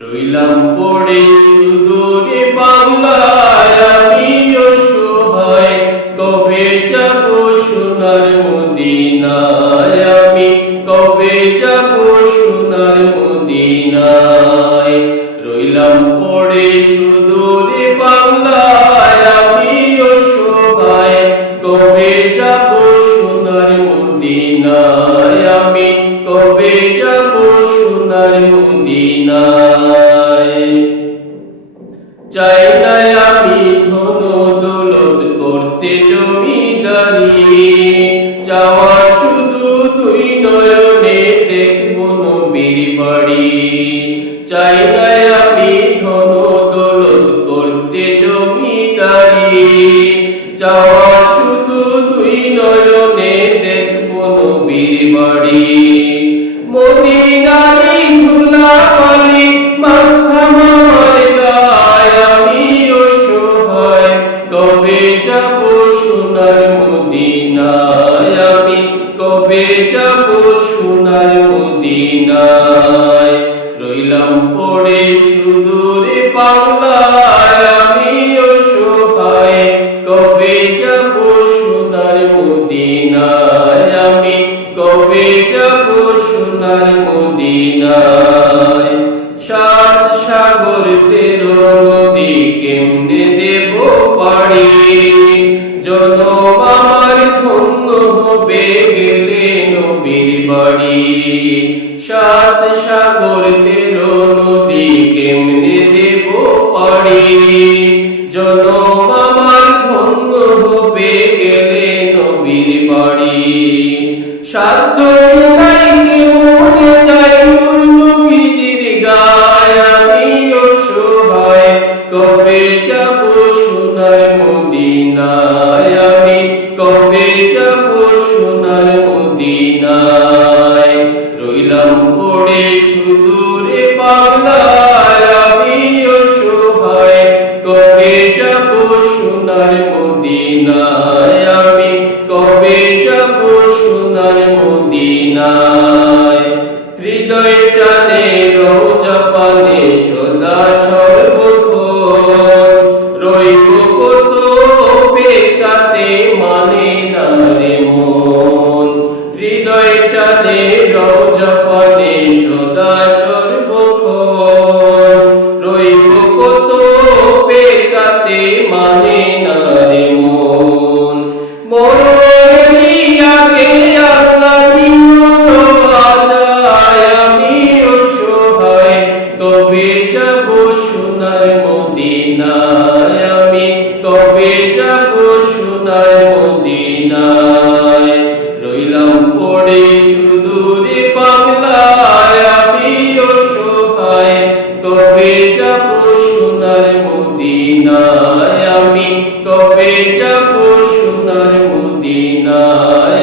রইলাম পড়ে সুদূরে বাংলায়। চাই নাই আমি ধন দৌলত করতে জমিদারি। চাওয়া শুধু দুই নয়নে দেখব নবীর বাড়ি। চাই না যাব সোনার মদিনায় কবে যাব সোনার মদিনায়? রইলাম হবে গেলে নবীর বাড়ি? সাধ্য কেমন চাই? নবীজির গায় আমি অসহায় কবে যাব সোনার মদিনায়? আমি কবে যাব সোনার মদিনায়? রইলাম পড়ে সুদূরে বাংলায় আমি অসহায় কবে যাব সোনার তবে যাব সোনার মদিনায়। রইলাম পড়ে সুদূরে বাংলায় আমি অসহায় তবে যাব সোনার মদিনায়, আমি তবে যাব সোনার মদিনায়।